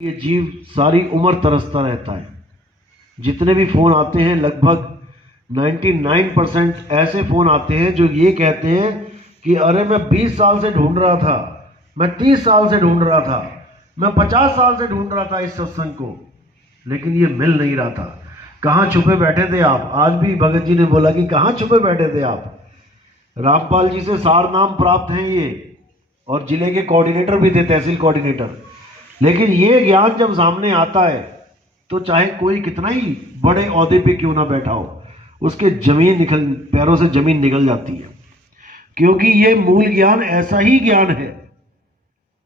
ये जीव सारी उम्र तरसता रहता है। जितने भी फोन आते हैं लगभग 99% ऐसे फोन आते हैं जो ये कहते हैं कि अरे मैं 20 साल से ढूंढ रहा था, मैं 30 साल से ढूंढ रहा था, मैं 50 साल से ढूंढ रहा था इस सत्संग को, लेकिन ये मिल नहीं रहा था। कहाँ छुपे बैठे थे आप? आज भी भगत जी ने बोला कि कहाँ छुपे बैठे थे आप। रामपाल जी से सार नाम प्राप्त हैं ये, और जिले के कोऑर्डिनेटर भी थे, तहसील कोऑर्डिनेटर। लेकिन ये ज्ञान जब सामने आता है तो चाहे कोई कितना ही बड़े ओहदे पे क्यों ना बैठा हो, उसके पैरों से जमीन निकल जाती है। क्योंकि ये मूल ज्ञान ऐसा ही ज्ञान है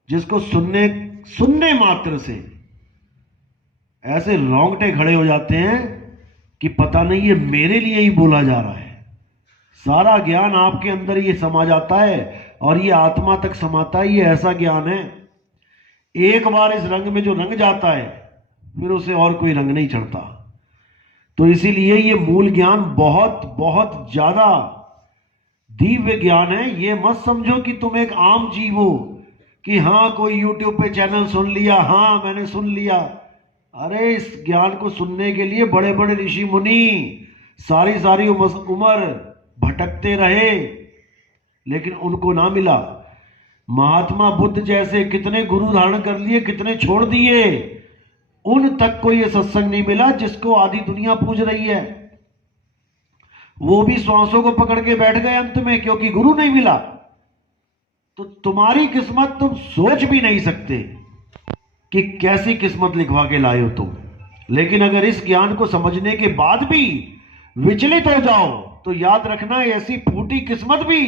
जिसको सुनने मात्र से ऐसे रोंगटे खड़े हो जाते हैं कि पता नहीं ये मेरे लिए ही बोला जा रहा है। सारा ज्ञान आपके अंदर ये समा जाता है और ये आत्मा तक समाता है। ये ऐसा ज्ञान है, एक बार इस रंग में जो रंग जाता है फिर उसे और कोई रंग नहीं चढ़ता। तो इसीलिए ये मूल ज्ञान बहुत बहुत ज्यादा दिव्य ज्ञान है। ये मत समझो कि तुम एक आम जीव हो कि हाँ कोई YouTube पे चैनल सुन लिया, हाँ मैंने सुन लिया। अरे इस ज्ञान को सुनने के लिए बड़े बड़े ऋषि मुनि सारी उम्र भटकते रहे, लेकिन उनको ना मिला। महात्मा बुद्ध जैसे कितने गुरु धारण कर लिए, कितने छोड़ दिए, उन तक को यह सत्संग नहीं मिला जिसको आधी दुनिया पूज रही है। वो भी श्वासों को पकड़ के बैठ गए अंत में, क्योंकि गुरु नहीं मिला। तो तुम्हारी किस्मत तुम सोच भी नहीं सकते कि कैसी किस्मत लिखवा के लाए हो तुम। लेकिन अगर इस ज्ञान को समझने के बाद भी विचलित हो जाओ तो याद रखना ऐसी फूटी किस्मत भी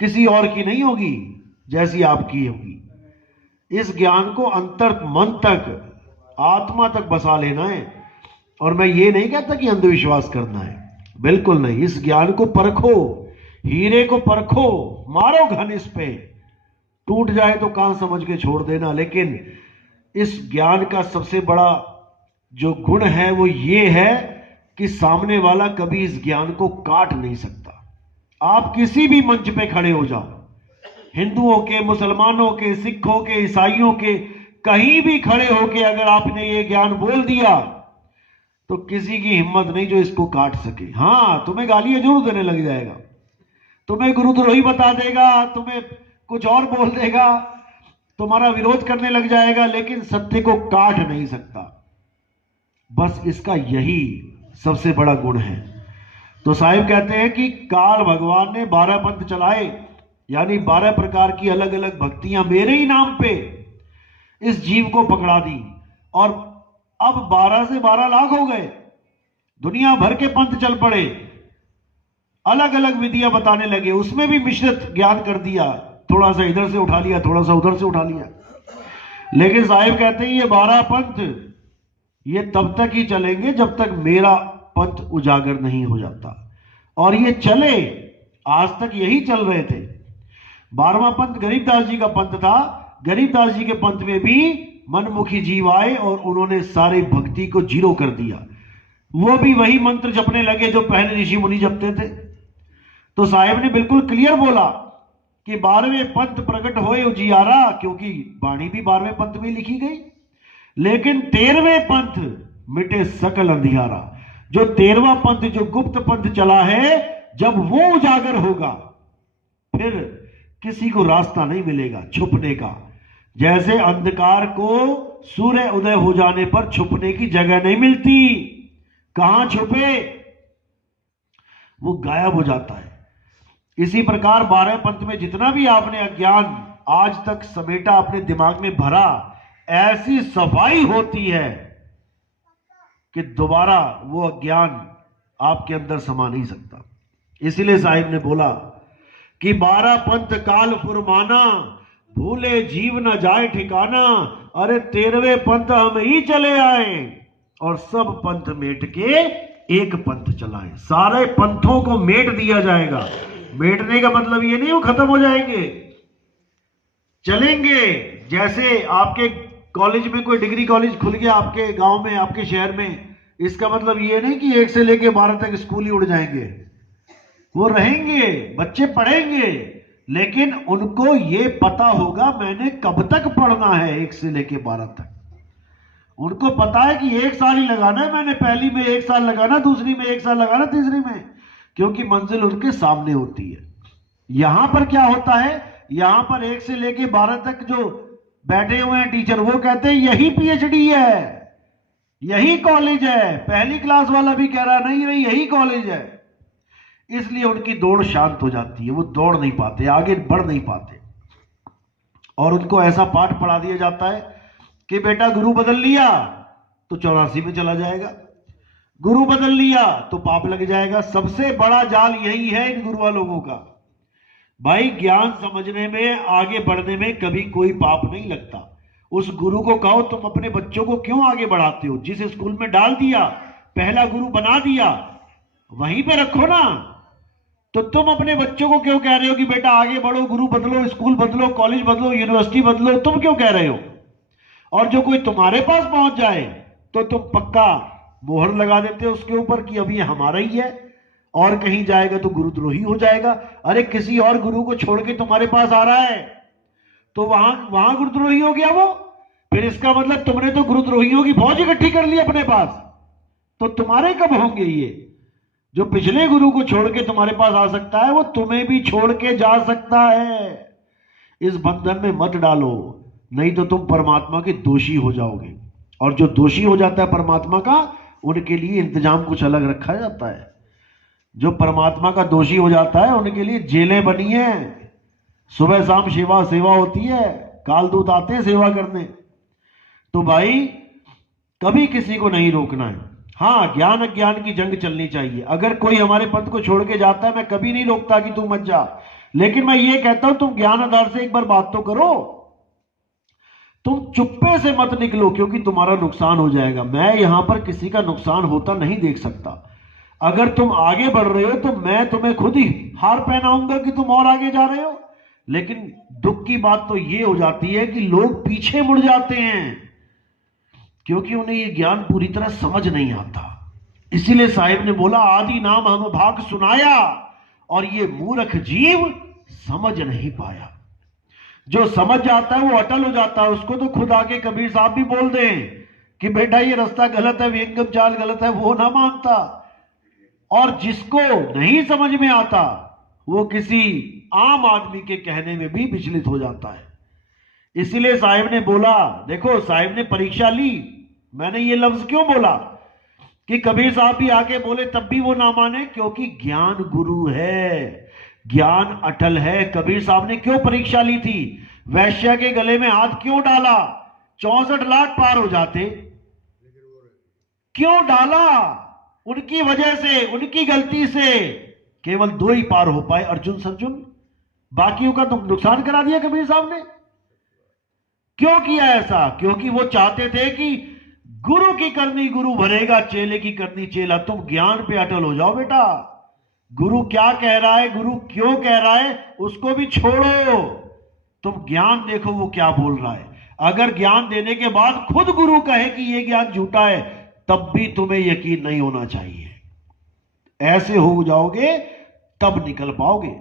किसी और की नहीं होगी जैसी आपकी होगी। इस ज्ञान को अंतर मन तक, आत्मा तक बसा लेना है। और मैं ये नहीं कहता कि अंधविश्वास करना है, बिल्कुल नहीं। इस ज्ञान को परखो, हीरे को परखो, मारो घन इस पे, टूट जाए तो कान समझ के छोड़ देना। लेकिन इस ज्ञान का सबसे बड़ा जो गुण है वो ये है कि सामने वाला कभी इस ज्ञान को काट नहीं सकता। आप किसी भी मंच पे खड़े हो जाओ, हिंदुओं के, मुसलमानों के, सिखों के, ईसाइयों के, कहीं भी खड़े होके अगर आपने ये ज्ञान बोल दिया तो किसी की हिम्मत नहीं जो इसको काट सके। हाँ, तुम्हें गालियां जरूर देने लग जाएगा, तुम्हें गुरुद्रोही बता देगा, तुम्हें कुछ और बोल देगा, तुम्हारा विरोध करने लग जाएगा, लेकिन सत्य को काट नहीं सकता। बस इसका यही सबसे बड़ा गुण है। तो साहिब कहते हैं कि काल भगवान ने 12 पंथ चलाए, यानी 12 प्रकार की अलग अलग भक्तियां मेरे ही नाम पे इस जीव को पकड़ा दी। और अब 12 से 12 लाख हो गए, दुनिया भर के पंथ चल पड़े, अलग अलग विधियां बताने लगे, उसमें भी मिश्रित ज्ञान कर दिया, थोड़ा सा इधर से उठा लिया, थोड़ा सा उधर से उठा लिया। लेकिन साहिब कहते हैं ये 12 पंथ ये तब तक ही चलेंगे जब तक मेरा पंथ उजागर नहीं हो जाता। और ये चले, आज तक यही चल रहे थे। 12वां पंथ गरीबदास जी का पंथ था। गरीबदास जी के पंथ में भी मनमुखी जीव आए और उन्होंने सारी भक्ति को जीरो कर दिया। वो भी वही मंत्र जपने लगे जो पहले ऋषि मुनि जपते थे। तो साहिब ने बिल्कुल क्लियर बोला कि 12वें पंथ प्रकट होए उजियारा, क्योंकि वाणी भी 12वें पंथ में लिखी गई। लेकिन 13वें पंथ मिटे सकल अंधियारा। जो 13वां पंथ, जो गुप्त पंथ चला है, जब वो उजागर होगा फिर किसी को रास्ता नहीं मिलेगा छुपने का। जैसे अंधकार को सूर्य उदय हो जाने पर छुपने की जगह नहीं मिलती, कहां छुपे, वो गायब हो जाता है। इसी प्रकार 12 पंथ में जितना भी आपने अज्ञान आज तक समेटा, अपने दिमाग में भरा, ऐसी सफाई होती है कि दोबारा वो अज्ञान आपके अंदर समा नहीं सकता। इसीलिए साहिब ने बोला कि 12 पंथ काल फुरमाना, भूले जीव न जाए ठिकाना। अरे 13वें पंथ हम ही चले आए और सब पंथ मेट के एक पंथ चलाए। सारे पंथों को मेट दिया जाएगा। मेटने का मतलब ये नहीं वो खत्म हो जाएंगे, चलेंगे। जैसे आपके कॉलेज में कोई डिग्री कॉलेज खुल गया आपके गांव में, आपके शहर में, इसका मतलब ये नहीं कि 1 से लेके 12 तक स्कूल ही उड़ जाएंगे। वो रहेंगे, बच्चे पढ़ेंगे, लेकिन उनको ये पता होगा मैंने कब तक पढ़ना है, 1 से लेके 12 तक। उनको पता है कि 1 साल ही लगाना है, मैंने पहली में 1 साल लगाना, दूसरी में 1 साल लगाना, तीसरी में, क्योंकि मंजिल उनके सामने होती है। यहां पर क्या होता है, यहां पर 1 से लेके 12 तक जो बैठे हुए हैं टीचर, वो कहते हैं यही पीएचडी है, यही कॉलेज है। पहली क्लास वाला भी कह रहा नहीं नहीं यही कॉलेज है। इसलिए उनकी दौड़ शांत हो जाती है, वो दौड़ नहीं पाते, आगे बढ़ नहीं पाते। और उनको ऐसा पाठ पढ़ा दिया जाता है कि बेटा गुरु बदल लिया तो 84 में चला जाएगा, गुरु बदल लिया तो पाप लग जाएगा। सबसे बड़ा जाल यही है इन गुरुआ लोगों का। भाई ज्ञान समझने में, आगे बढ़ने में कभी कोई पाप नहीं लगता। उस गुरु को कहो तुम अपने बच्चों को क्यों आगे बढ़ाते हो, जिस स्कूल में डाल दिया, पहला गुरु बना दिया, वहीं पे रखो ना। तो तुम अपने बच्चों को क्यों कह रहे हो कि बेटा आगे बढ़ो, गुरु बदलो, स्कूल बदलो, कॉलेज बदलो, यूनिवर्सिटी बदलो, तुम क्यों कह रहे हो? और जो कोई तुम्हारे पास पहुंच जाए तो तुम पक्का मोहर लगा देते हो उसके ऊपर कि अभी हमारा ही है, और कहीं जाएगा तो गुरुद्रोही हो जाएगा। अरे किसी और गुरु को छोड़ के तुम्हारे पास आ रहा है तो वहां गुरुद्रोही हो गया वो। फिर इसका मतलब तुमने तो गुरुद्रोहियों की फौज इकट्ठी कर ली अपने पास। तो तुम्हारे कब होंगे ये? जो पिछले गुरु को छोड़ के तुम्हारे पास आ सकता है वो तुम्हें भी छोड़ के जा सकता है। इस बंधन में मत डालो, नहीं तो तुम परमात्मा के दोषी हो जाओगे। और जो दोषी हो जाता है परमात्मा का, उनके लिए इंतजाम कुछ अलग रखा जाता है। जो परमात्मा का दोषी हो जाता है उनके लिए जेलें बनी है, सुबह शाम सेवा होती है, कालदूत आते हैं सेवा करने। तो भाई कभी किसी को नहीं रोकना है। हाँ, ज्ञान अज्ञान की जंग चलनी चाहिए। अगर कोई हमारे पंथ को छोड़ के जाता है, मैं कभी नहीं रोकता कि तू मत जा, लेकिन मैं ये कहता हूं तुम ज्ञान आधार से एक बार बात तो करो। तुम चुप्पे से मत निकलो, क्योंकि तुम्हारा नुकसान हो जाएगा। मैं यहां पर किसी का नुकसान होता नहीं देख सकता। अगर तुम आगे बढ़ रहे हो तो मैं तुम्हें खुद ही हार पहनाऊंगा कि तुम और आगे जा रहे हो। लेकिन दुख की बात तो ये हो जाती है कि लोग पीछे मुड़ जाते हैं, क्योंकि उन्हें ये ज्ञान पूरी तरह समझ नहीं आता। इसीलिए साहिब ने बोला आदि नाम हम भाग सुनाया, और ये मूर्ख जीव समझ नहीं पाया। जो समझ जाता है वो अटल हो जाता है। उसको तो खुद आके कबीर साहब भी बोल दें कि बेटा ये रास्ता गलत है, विहंगम चाल गलत है, वो ना मानता। और जिसको नहीं समझ में आता वो किसी आम आदमी के कहने में भी विचलित हो जाता है। इसलिए साहिब ने बोला, देखो साहिब ने परीक्षा ली। मैंने ये लफ्ज क्यों बोला कि कबीर साहब भी आके बोले तब भी वो ना माने, क्योंकि ज्ञान गुरु है, ज्ञान अटल है। कबीर साहब ने क्यों परीक्षा ली थी? वैश्य के गले में हाथ क्यों डाला? 64 लाख पार हो जाते। क्यों डाला? उनकी वजह से, उनकी गलती से केवल 2 ही पार हो पाए, अर्जुन अर्जुन। बाकियों का तो नुकसान करा दिया कबीर साहब ने। क्यों किया ऐसा? क्योंकि वो चाहते थे कि गुरु की करनी गुरु भरेगा, चेले की करनी चेला। तुम ज्ञान पे अटल हो जाओ बेटा। गुरु क्या कह रहा है, गुरु क्यों कह रहा है, उसको भी छोड़ो। तुम ज्ञान देखो वो क्या बोल रहा है। अगर ज्ञान देने के बाद खुद गुरु कहे कि ये ज्ञान झूठा है, तब भी तुम्हें यकीन नहीं होना चाहिए। ऐसे हो जाओगे तब निकल पाओगे।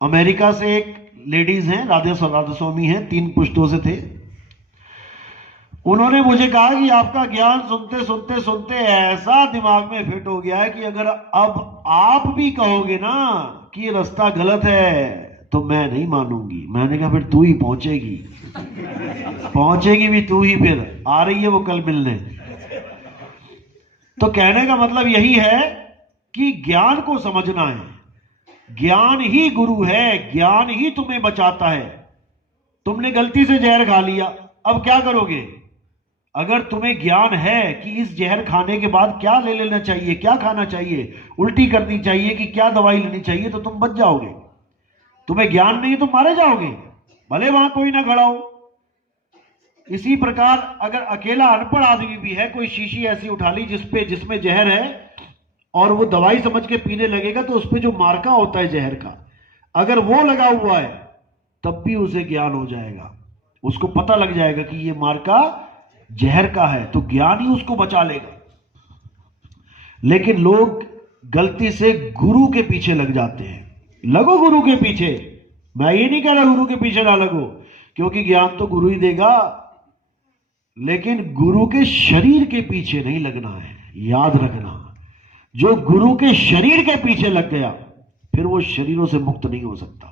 अमेरिका से एक लेडीज हैं, राधा स्वामी हैं, 3 पुश्तों से थे। उन्होंने मुझे कहा कि आपका ज्ञान सुनते सुनते सुनते ऐसा दिमाग में फिट हो गया है कि अगर अब आप भी कहोगे ना कि ये रास्ता गलत है तो मैं नहीं मानूंगी। मैंने कहा फिर तू ही पहुंचेगी, पहुंचेगी भी तू ही। फिर आ रही है वो कल मिलने। तो कहने का मतलब यही है कि ज्ञान को समझना है। ज्ञान ही गुरु है, ज्ञान ही तुम्हें बचाता है। तुमने गलती से जहर खा लिया, अब क्या करोगे? अगर तुम्हें ज्ञान है कि इस जहर खाने के बाद क्या ले लेना चाहिए, क्या खाना चाहिए, उल्टी करनी चाहिए कि क्या दवाई लेनी चाहिए, तो तुम बच जाओगे। तुम्हें ज्ञान नहीं तो मारे जाओगे, भले वहां कोई ना खड़ा हो। इसी प्रकार अगर अकेला अनपढ़ आदमी भी है, कोई शीशी ऐसी उठा ली जिसमें जहर है और वो दवाई समझ के पीने लगेगा, तो उस पर जो मार्का होता है जहर का, अगर वो लगा हुआ है तब भी उसे ज्ञान हो जाएगा। उसको पता लग जाएगा कि ये मार्का जहर का है, तो ज्ञान ही उसको बचा लेगा। लेकिन लोग गलती से गुरु के पीछे लग जाते हैं। लगो गुरु के पीछे, मैं ये नहीं कह रहा गुरु के पीछे ना लगो, क्योंकि ज्ञान तो गुरु ही देगा, लेकिन गुरु के शरीर के पीछे नहीं लगना है। याद रखना, जो गुरु के शरीर के पीछे लग गया फिर वो शरीरों से मुक्त नहीं हो सकता।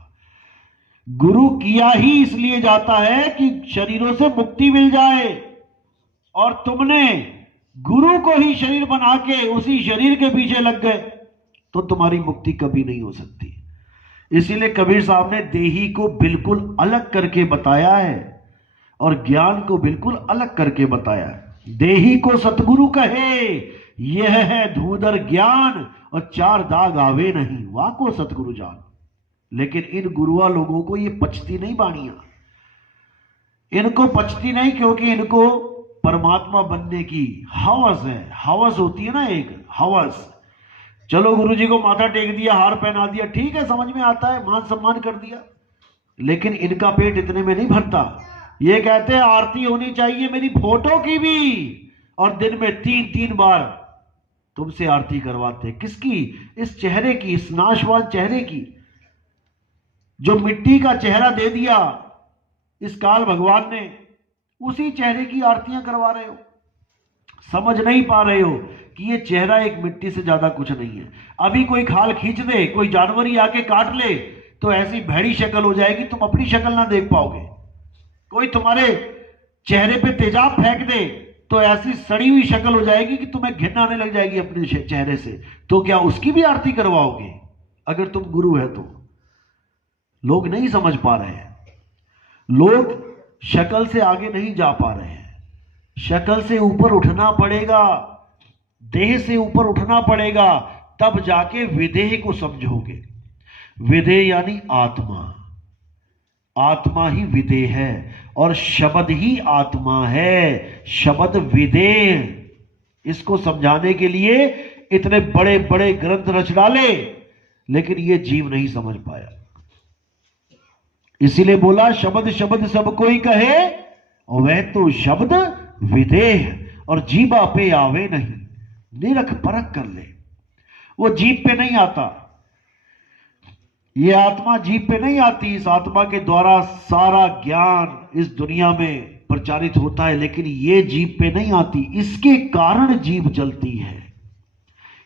गुरु किया ही इसलिए जाता है कि शरीरों से मुक्ति मिल जाए, और तुमने गुरु को ही शरीर बना के उसी शरीर के पीछे लग गए तो तुम्हारी मुक्ति कभी नहीं हो सकती। इसीलिए कबीर साहब ने देही को बिल्कुल अलग करके बताया है और ज्ञान को बिल्कुल अलग करके बताया है। देही को सतगुरु कहे, यह है धूधर ज्ञान, और चार दाग आवे नहीं, वाह को सतगुरु जान। लेकिन इन गुरुआ लोगों को ये पचती नहीं बाणियां, इनको पचती नहीं, क्योंकि इनको परमात्मा बनने की हवस है। हवस होती है ना एक हवस। चलो गुरुजी को माथा टेक दिया, हार पहना दिया, ठीक है, समझ में आता है, मान सम्मान कर दिया, लेकिन इनका पेट इतने में नहीं भरता। ये कहते हैं आरती होनी चाहिए मेरी फोटो की भी, और दिन में 3-3 बार तुमसे आरती करवाते। किसकी? इस चेहरे की, इस नाशवान चेहरे की, जो मिट्टी का चेहरा दे दिया इस काल भगवान ने, उसी चेहरे की आरतियां करवा रहे हो। समझ नहीं पा रहे हो कि ये चेहरा एक मिट्टी से ज्यादा कुछ नहीं है। अभी कोई खाल खींच दे, कोई जानवर ही आके काट ले तो ऐसी भैड़ी शक्ल हो जाएगी तुम अपनी शक्ल ना देख पाओगे। कोई तुम्हारे चेहरे पे तेजाब फेंक दे तो ऐसी सड़ी हुई शक्ल हो जाएगी कि तुम्हें घिन आने लग जाएगी अपने चेहरे से। तो क्या उसकी भी आरती करवाओगे अगर तुम गुरु है तो? लोग नहीं समझ पा रहे हैं, लोग शक्ल से आगे नहीं जा पा रहे हैं। शक्ल से ऊपर उठना पड़ेगा, देह से ऊपर उठना पड़ेगा, तब जाके विदेह को समझोगे। विदेह यानी आत्मा, आत्मा ही विदेह है और शब्द ही आत्मा है, शब्द विदेह। इसको समझाने के लिए इतने बड़े बड़े ग्रंथ रच डाले, लेकिन ये जीव नहीं समझ पाया। इसीलिए बोला शब्द शब्द सब कोई कहे, और वह तो शब्द विदेह, और जीवा पे आवे नहीं, निरख परख कर ले। वो जीभ पे नहीं आता, ये आत्मा जीभ पे नहीं आती। इस आत्मा के द्वारा सारा ज्ञान इस दुनिया में प्रचारित होता है, लेकिन ये जीभ पे नहीं आती। इसके कारण जीभ चलती है,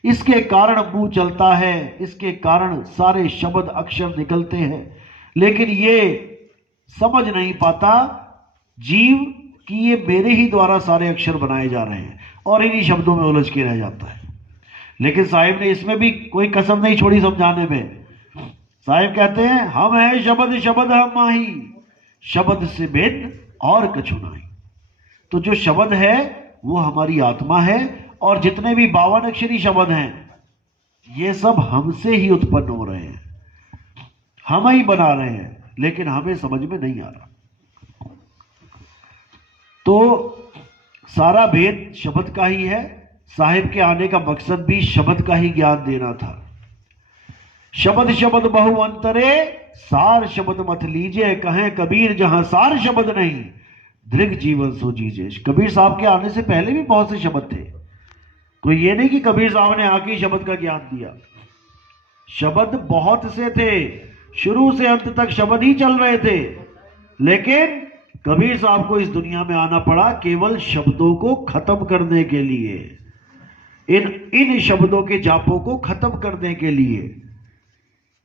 इसके कारण मुंह चलता है, इसके कारण सारे शब्द अक्षर निकलते हैं, लेकिन ये समझ नहीं पाता जीव कि ये मेरे ही द्वारा सारे अक्षर बनाए जा रहे हैं, और इन्हीं शब्दों में उलझ के रह जाता है। लेकिन साहिब ने इसमें भी कोई कसम नहीं छोड़ी समझाने में। साहिब कहते हैं हम हैं शब्द शब्द हम माही, शब्द से भिन्न और कछु नहीं। तो जो शब्द है वो हमारी आत्मा है, और जितने भी 52 अक्षरी शब्द हैं ये सब हमसे ही उत्पन्न हो रहे हैं, हम ही बना रहे हैं, लेकिन हमें समझ में नहीं आ रहा। तो सारा भेद शब्द का ही है। साहिब के आने का मकसद भी शब्द का ही ज्ञान देना था। शब्द शब्द बहु अंतरे, सार शब्द मत लीजिए, कहें कबीर जहां सार शब्द नहीं, दृग जीवन सो जीजे। कबीर साहब के आने से पहले भी बहुत से शब्द थे, कोई ये नहीं कि कबीर साहब ने आके शब्द का ज्ञान दिया। शब्द बहुत से थे, शुरू से अंत तक शब्द ही चल रहे थे, लेकिन कबीर साहब को इस दुनिया में आना पड़ा केवल शब्दों को खत्म करने के लिए, इन शब्दों के जापों को खत्म करने के लिए।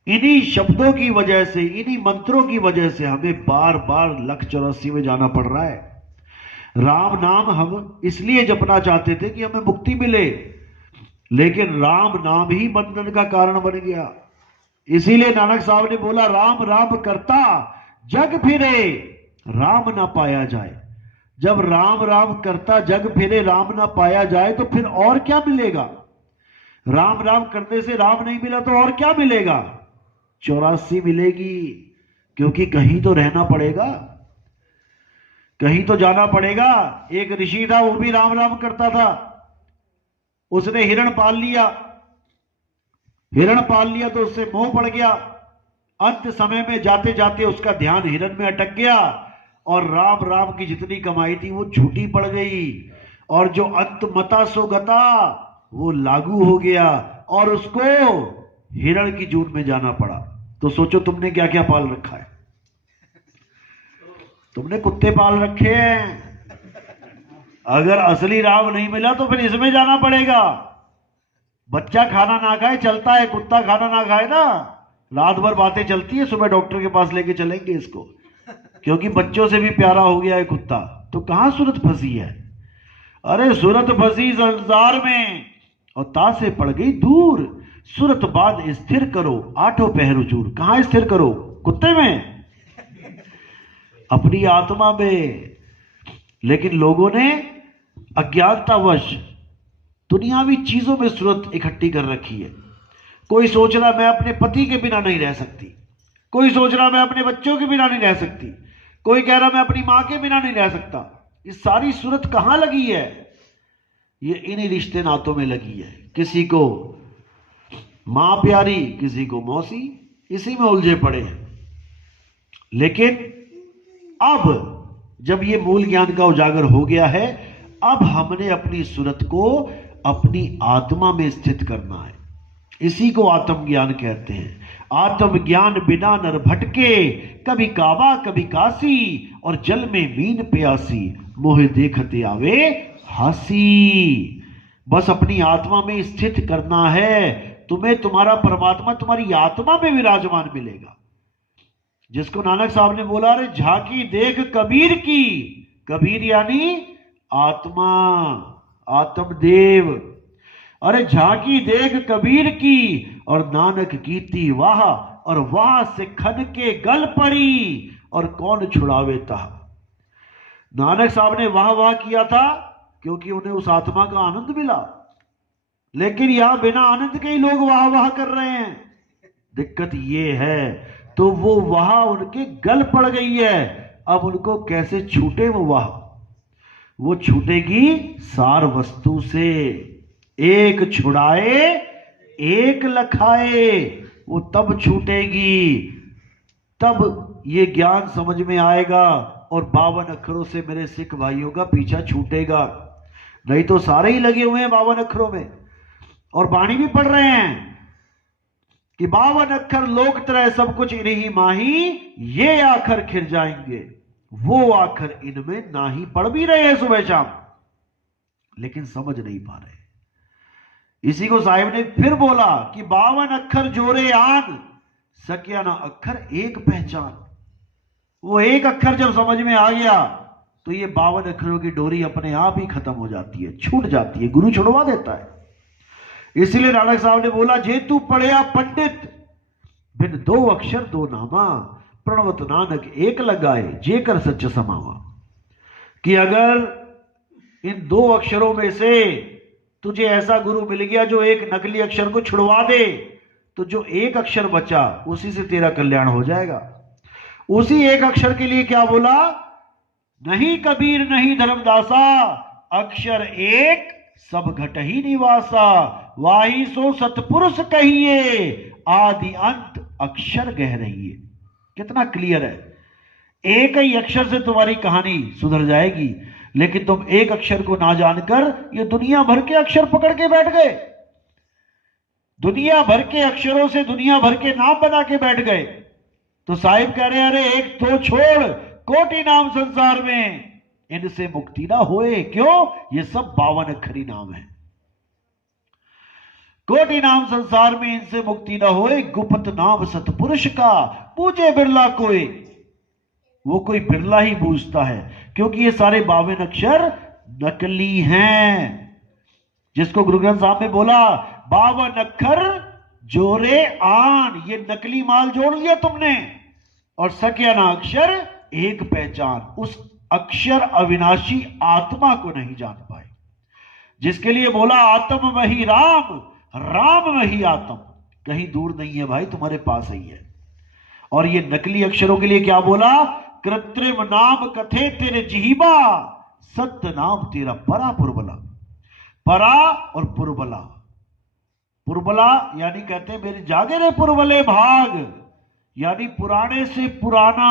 इन्हीं शब्दों की वजह से, इन्हीं मंत्रों की वजह से हमें बार बार 184 में जाना पड़ रहा है। राम नाम हम इसलिए जपना चाहते थे कि हमें मुक्ति मिले, लेकिन राम नाम ही बंधन का कारण बन गया। इसीलिए नानक साहब ने बोला राम राम करता जग फिरे, राम ना पाया जाए। जब राम राम करता जग फिरे, राम ना पाया जाए तो फिर और क्या मिलेगा? राम राम करने से राम नहीं मिला तो और क्या मिलेगा? 84 मिलेगी, क्योंकि कहीं तो रहना पड़ेगा, कहीं तो जाना पड़ेगा। एक ऋषि था, वो भी राम राम करता था, उसने हिरण पाल लिया, हिरण पाल लिया तो उससे मोह पड़ गया। अंत समय में जाते जाते उसका ध्यान हिरण में अटक गया, और राम राम की जितनी कमाई थी वो झूठी पड़ गई, और जो अंत मता सो गता वो लागू हो गया, और उसको हिरण की जून में जाना पड़ा। तो सोचो तुमने क्या क्या पाल रखा है। तुमने कुत्ते पाल रखे हैं। अगर असली राम नहीं मिला तो फिर इसमें जाना पड़ेगा। बच्चा खाना ना खाए चलता है, कुत्ता खाना ना खाए ना, रात भर बातें चलती है, सुबह डॉक्टर के पास लेके चलेंगे इसको, क्योंकि बच्चों से भी प्यारा हो गया है कुत्ता। तो कहां सूरत फंसी है? अरे सूरत फंसी संसार में और ता से पड़ गई दूर। सूरत बाद स्थिर करो, आठों पहर हुजूर। कहां स्थिर करो? कुत्ते में, अपनी आत्मा में। लेकिन लोगों ने अज्ञानतावश दुनियावी चीजों में सूरत इकट्ठी कर रखी है। कोई सोच रहा मैं अपने पति के बिना नहीं रह सकती, कोई सोच रहा मैं अपने बच्चों के बिना नहीं रह सकती, कोई कह रहा मैं अपनी मां के बिना नहीं रह सकता। ये सारी सूरत कहां लगी है? ये इन्हीं रिश्ते नातों में लगी है। किसी को मां प्यारी, किसी को मौसी, इसी में उलझे पड़े हैं। लेकिन अब जब ये मूल ज्ञान का उजागर हो गया है, अब हमने अपनी सूरत को अपनी आत्मा में स्थित करना है। इसी को आत्मज्ञान कहते हैं। आत्मज्ञान बिना नर भटके, कभी काबा कभी काशी, और जल में मीन प्यासी, मोह देखते आवे हासी। बस अपनी आत्मा में स्थित करना है। तुम्हें तुम्हारा परमात्मा तुम्हारी आत्मा में विराजमान मिलेगा। जिसको नानक साहब ने बोला, अरे झांकी देख कबीर की। कबीर यानी आत्मा, आत्मदेव। अरे झांकी देख कबीर की, और नानक कीती वाह, और वाह से खन के गल पड़ी, और कौन छुड़ावे ता। नानक साहब ने वाह वाह किया था क्योंकि उन्हें उस आत्मा का आनंद मिला। लेकिन यहां बिना आनंद के ही लोग वाह वाह कर रहे हैं। दिक्कत ये है, तो वो वाह उनके गल पड़ गई है। अब उनको कैसे छूटे वो वाह? वो छूटेगी सार वस्तु से। एक छुड़ाए एक लखाए, वो तब छूटेगी, तब ये ज्ञान समझ में आएगा और 52 अक्षरों से मेरे सिख भाइयों का पीछा छूटेगा। नहीं तो सारे ही लगे हुए हैं 52 अक्षरों में, और बाणी भी पढ़ रहे हैं कि 52 अक्षर लोक तरह सब कुछ इन्हीं माही, ये आखर खिर जाएंगे। वो आखर इनमें ना ही पढ़ भी रहे हैं सुबह शाम, लेकिन समझ नहीं पा रहे। इसी को साहिब ने फिर बोला कि 52 अक्षर जोरे आन, सकिया ना अक्षर एक पहचान। वो एक अक्षर जब समझ में आ गया तो ये 52 अक्षरों की डोरी अपने आप ही खत्म हो जाती है, छूट जाती है, गुरु छुड़वा देता है। इसलिए नानक साहब ने बोला, जे तू पढ़िया पंडित, बिन 2 अक्षर 2 नामा, प्रणवत नानक एक लगाए, जे कर सच समावा। कि अगर इन 2 अक्षरों में से तुझे ऐसा गुरु मिल गया जो एक नकली अक्षर को छुड़वा दे, तो जो एक अक्षर बचा उसी से तेरा कल्याण हो जाएगा। उसी एक अक्षर के लिए क्या बोला? नहीं कबीर नहीं धर्मदासा, अक्षर एक सब घट ही निवासा, वाही सो सतपुरुष कहिए, आदि अंत अक्षर गह रहिए। कितना क्लियर है। एक ही अक्षर से तुम्हारी कहानी सुधर जाएगी, लेकिन तुम एक अक्षर को ना जानकर ये दुनिया भर के अक्षर पकड़ के बैठ गए। दुनिया भर के अक्षरों से दुनिया भर के नाम बना के बैठ गए। तो साहिब कह रहे, अरे एक तो छोड़, कोटि नाम संसार में, इनसे मुक्ति ना होए। क्यों? ये सब 52 अक्षरी नाम है। कोटि नाम संसार में, इनसे मुक्ति ना होए। गुप्त नाम सतपुरुष का, पूजे बिरला कोई। वो कोई बिरला ही पूछता है, क्योंकि ये सारे 52 अक्षर नकली हैं। जिसको गुरु ग्रंथ साहब ने बोला 52 अक्षर जोरे आन, ये नकली माल जोड़ लिया तुमने। और सक्याना अक्षर एक पहचान, उस अक्षर अविनाशी आत्मा को नहीं जान पाए, जिसके लिए बोला आत्म वही राम, राम वही आत्म। कहीं दूर नहीं है भाई, तुम्हारे पास ही है। और ये नकली अक्षरों के लिए क्या बोला? कृत्रिम नाम कथे तेरे जिहिबा, सत्य नाम तेरा परा पुरबला। परा और पुरबला, पुरबला यानी कहते हैं मेरे जागे रे पुरबले भाग, यानी पुराने से पुराना।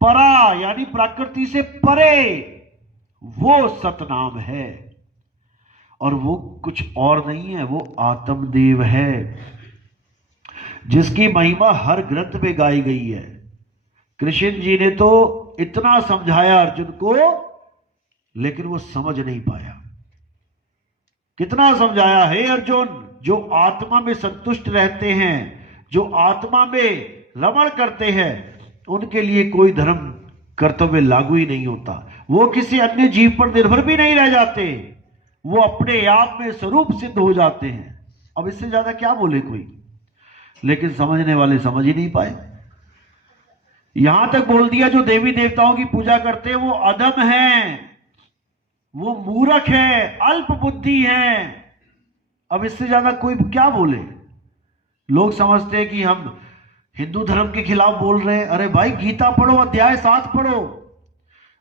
परा यानी प्रकृति से परे, वो सतनाम है। और वो कुछ और नहीं है, वो आत्मदेव है। जिसकी महिमा हर ग्रंथ में गाई गई है। कृष्ण जी ने तो इतना समझाया अर्जुन को, लेकिन वो समझ नहीं पाया। कितना समझाया, हे अर्जुन, जो आत्मा में संतुष्ट रहते हैं, जो आत्मा में रमण करते हैं, उनके लिए कोई धर्म कर्तव्य लागू ही नहीं होता। वो किसी अन्य जीव पर निर्भर भी नहीं रह जाते, वो अपने आप में स्वरूप सिद्ध हो जाते हैं। अब इससे ज्यादा क्या बोले कोई, लेकिन समझने वाले समझ ही नहीं पाए। यहां तक बोल दिया जो देवी देवताओं की पूजा करते हैं वो अधम हैं, वो मूर्ख है, अल्प बुद्धि है। अब इससे ज्यादा कोई क्या बोले। लोग समझते हैं कि हम हिंदू धर्म के खिलाफ बोल रहे हैं। अरे भाई, गीता पढ़ो, अध्याय 7 पढ़ो,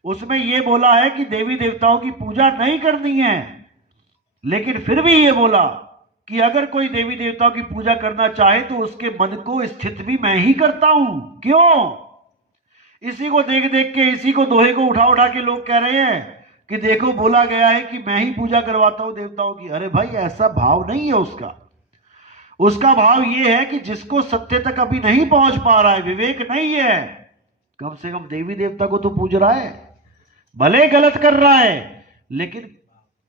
उसमें यह बोला है कि देवी देवताओं की पूजा नहीं करनी है, लेकिन फिर भी यह बोला कि अगर कोई देवी देवताओं की पूजा करना चाहे तो उसके मन को स्थित भी मैं ही करता हूं। क्यों? इसी को देख देख के, इसी को दोहे को उठा उठा के लोग कह रहे हैं कि देखो बोला गया है कि मैं ही पूजा करवाता हूं देवताओं की। अरे भाई, ऐसा भाव नहीं है उसका। उसका भाव यह है कि जिसको सत्य तक अभी नहीं पहुंच पा रहा है, विवेक नहीं है, कम से कम देवी देवता को तो पूज रहा है, भले गलत कर रहा है, लेकिन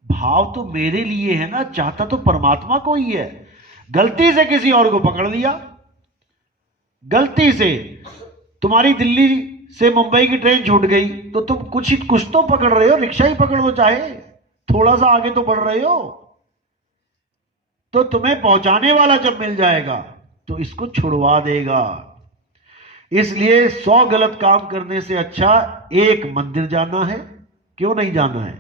भाव तो मेरे लिए है ना, चाहता तो परमात्मा को ही है। गलती से किसी और को पकड़ लिया, गलती से तुम्हारी दिल्ली से मुंबई की ट्रेन छूट गई तो तुम कुछ तो पकड़ रहे हो, रिक्शा ही पकड़ लो, चाहे थोड़ा सा आगे तो बढ़ रहे हो। तो तुम्हें पहुंचाने वाला जब मिल जाएगा तो इसको छुड़वा देगा। इसलिए 100 गलत काम करने से अच्छा एक मंदिर जाना है। क्यों नहीं जाना है?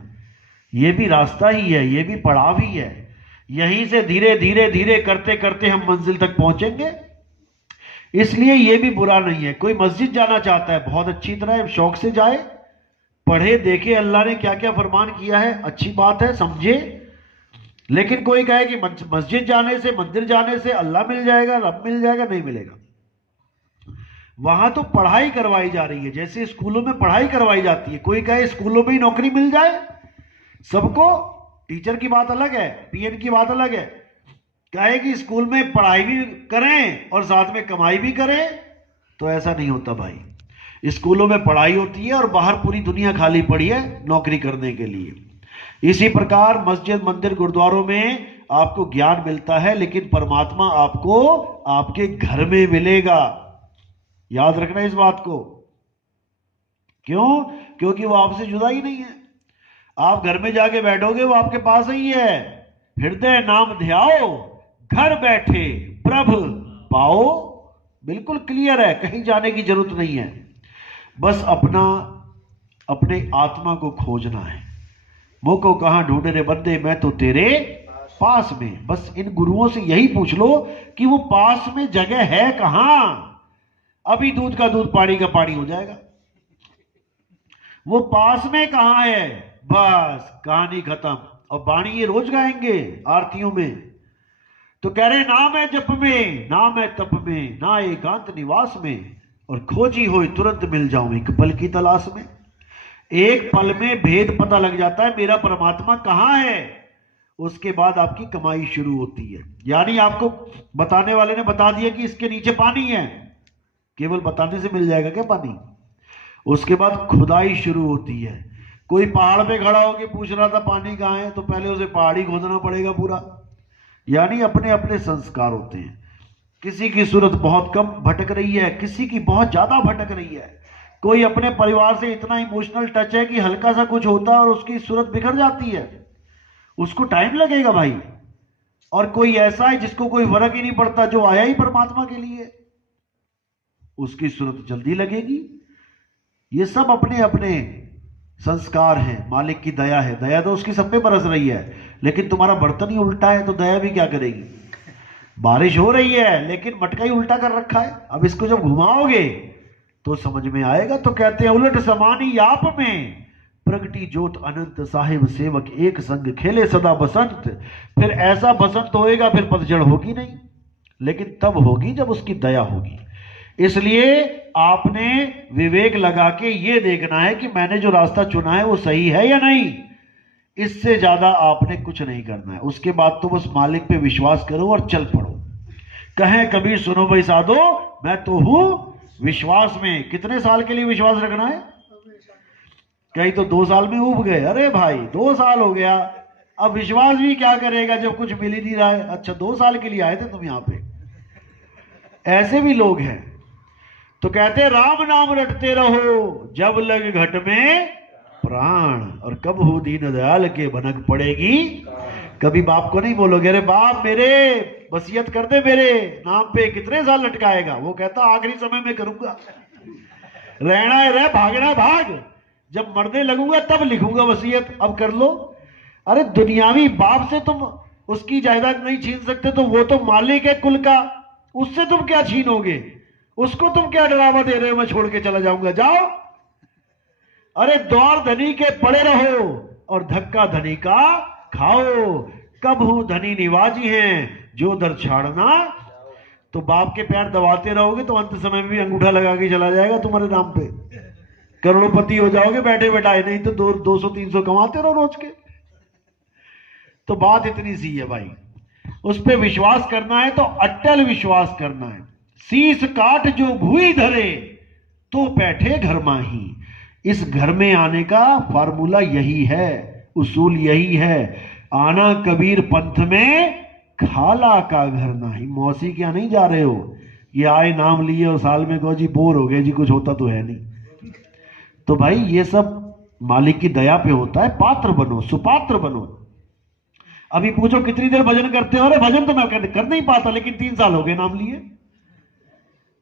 यह भी रास्ता ही है, यह भी पड़ाव ही है। यहीं से धीरे धीरे धीरे करते करते हम मंजिल तक पहुंचेंगे। इसलिए यह भी बुरा नहीं है। कोई मस्जिद जाना चाहता है, बहुत अच्छी तरह शौक से जाए, पढ़े, देखे अल्लाह ने क्या क्या फरमान किया है, अच्छी बात है, समझे। लेकिन कोई कहे कि मस्जिद जाने से, मंदिर जाने से अल्लाह मिल जाएगा, रब मिल जाएगा, नहीं मिलेगा। वहां तो पढ़ाई करवाई जा रही है, जैसे स्कूलों में पढ़ाई करवाई जाती है। कोई कहे स्कूलों में ही नौकरी मिल जाए सबको, टीचर की बात अलग है, पीएन की बात अलग है। कहे कि स्कूल में पढ़ाई भी करें और साथ में कमाई भी करें, तो ऐसा नहीं होता भाई। स्कूलों में पढ़ाई होती है और बाहर पूरी दुनिया खाली पड़ी है नौकरी करने के लिए। इसी प्रकार मस्जिद, मंदिर, गुरुद्वारों में आपको ज्ञान मिलता है, लेकिन परमात्मा आपको आपके घर में मिलेगा। याद रखना इस बात को। क्यों? क्योंकि वो आपसे जुदा ही नहीं है। आप घर में जाके बैठोगे, वो आपके पास ही है। हृदय नाम ध्याओ, घर बैठे प्रभु पाओ। बिल्कुल क्लियर है, कहीं जाने की जरूरत नहीं है। बस अपने आत्मा को खोजना है। मुझ को कहां ढूंढे रे बंदे, मैं तो तेरे पास में। बस इन गुरुओं से यही पूछ लो कि वो पास में जगह है कहां। अभी दूध का दूध, पानी का पानी हो जाएगा। वो पास में कहां है, बस कहानी खत्म। और बाणी ये रोज गाएंगे आरतियों में। तो कह रहे नाम है जप में, नाम है तप में, ना एकांत निवास में, और खोजी हो तुरंत मिल जाऊं एक पल की तलाश में। एक पल में भेद पता लग जाता है, मेरा परमात्मा कहां है। उसके बाद आपकी कमाई शुरू होती है। यानी आपको बताने वाले ने बता दिया कि इसके नीचे पानी है, केवल बताने से मिल जाएगा क्या पानी? उसके बाद खुदाई शुरू होती है। कोई पहाड़ पे खड़ा होकर पूछ रहा था पानी कहां है, तो पहले उसे पहाड़ ही खोदना पड़ेगा पूरा। यानी अपने अपने संस्कार होते हैं। किसी की सूरत बहुत कम भटक रही है, किसी की बहुत ज्यादा भटक रही है। कोई अपने परिवार से इतना इमोशनल टच है कि हल्का सा कुछ होता है और उसकी सूरत बिखर जाती है, उसको टाइम लगेगा भाई। और कोई ऐसा है जिसको कोई फर्क ही नहीं पड़ता, जो आया ही परमात्मा के लिए, उसकी सूरत जल्दी लगेगी। ये सब अपने अपने संस्कार है, मालिक की दया है। दया तो उसकी सब पे बरस रही है, लेकिन तुम्हारा बर्तन ही उल्टा है तो दया भी क्या करेगी। बारिश हो रही है लेकिन मटका ही उल्टा कर रखा है। अब इसको जब घुमाओगे तो समझ में आएगा। तो कहते हैं उलट समानी आप में प्रगटी ज्योत अनंत, साहिब सेवक एक संग खेले सदा बसंत। फिर ऐसा बसंत होएगा, फिर पतझड़ होगी नहीं, लेकिन तब होगी जब उसकी दया होगी। इसलिए आपने विवेक लगा के ये देखना है कि मैंने जो रास्ता चुना है वो सही है या नहीं। इससे ज्यादा आपने कुछ नहीं करना है। उसके बाद तो बस मालिक पे विश्वास करो और चल पड़ो। कहे कबीर सुनो भाई साधो, मैं तो हूं विश्वास में। कितने साल के लिए विश्वास रखना है? कहीं तो 2 साल में उब गए। अरे भाई 2 साल हो गया, अब विश्वास भी क्या करेगा जब कुछ मिल ही नहीं रहा है। अच्छा 2 साल के लिए आए थे तुम यहां पे। ऐसे भी लोग हैं। तो कहते राम नाम रटते रहो जब लग घट में प्राण, और कब हो दीन दयाल के भनक पड़ेगी। कभी बाप को नहीं बोलोगे अरे बाप मेरे वसीयत कर दे मेरे नाम पे, कितने साल लटकाएगा? वो कहता आखिरी समय में करूंगा, रहना है रह, भागना है भाग, जब मरने लगूंगा तब लिखूंगा वसीयत, अब कर लो। अरे दुनियावी बाप से तुम उसकी जायदाद नहीं छीन सकते, तो वो तो मालिक है कुल का, उससे तुम क्या छीनोगे? उसको तुम क्या डरावा दे रहे हो मैं छोड़ के चला जाऊंगा? जाओ। अरे द्वार धनी के पड़े रहो और धक्का धनी का खाओ, कब हूं धनी निवाजी हैं जो दर छाड़ना। तो बाप के पैर दबाते रहोगे तो अंत समय में भी अंगूठा लगा के चला जाएगा तुम्हारे नाम पे, करोड़पति हो जाओगे बैठे बैठाए, नहीं तो 200-300 कमाते रहो रोज के। तो बात इतनी सी है भाई, उस पर विश्वास करना है तो अटल विश्वास करना है। शीश काट जो भूई धरे तो बैठे घर माही। इस घर में आने का फार्मूला यही है, उसूल यही है। आना कबीर पंथ में खाला का घर नहीं। मौसी क्या नहीं जा रहे हो, ये आए नाम लिए और साल में कहो जी बोर हो गए जी, कुछ होता तो है नहीं। तो भाई ये सब मालिक की दया पे होता है। पात्र बनो, सुपात्र बनो। अभी पूछो कितनी देर भजन करते हो? अरे भजन तो मैं कर नहीं पाता, लेकिन 3 साल हो गए नाम लिए,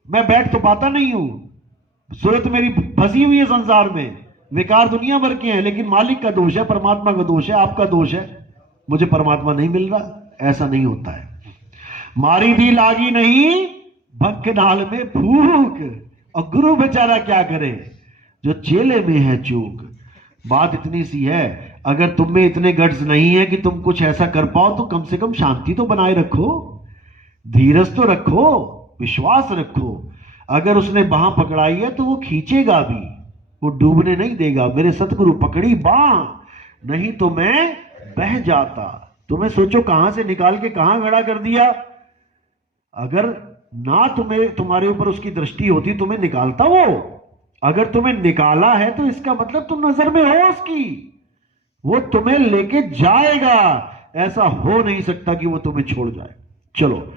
मैं बैठ तो पाता नहीं हूं। सूरत मेरी फंसी हुई है संसार में, विकार दुनिया भर के हैं, लेकिन मालिक का दोष है, परमात्मा का दोष है, आपका दोष है, मुझे परमात्मा नहीं मिल रहा। ऐसा नहीं होता है। मारी थी लागी नहीं भक्ख नाल में फूक, और गुरु बेचारा क्या करे जो चेले में है चूक। बात इतनी सी है, अगर तुम में इतने गट्स नहीं है कि तुम कुछ ऐसा कर पाओ, तो कम से कम शांति तो बनाए रखो, धीरज तो रखो, विश्वास रखो। अगर उसने बाह पकड़ाई है तो वो खींचेगा भी, वो डूबने नहीं देगा। मेरे सतगुरु पकड़ी बाह, नहीं तो मैं बह जाता। तुम्हें सोचो कहां से निकाल के कहां खड़ा कर दिया। अगर ना तुम्हारे ऊपर उसकी दृष्टि होती, तुम्हें निकालता वो। अगर तुम्हें निकाला है तो इसका मतलब तुम नजर में हो उसकी, वो तुम्हें लेके जाएगा। ऐसा हो नहीं सकता कि वो तुम्हें छोड़ जाए। चलो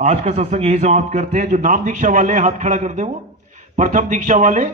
आज का सत्संग यही समाप्त करते हैं। जो नाम दीक्षा वाले हाथ खड़ा कर दे, वो प्रथम दीक्षा वाले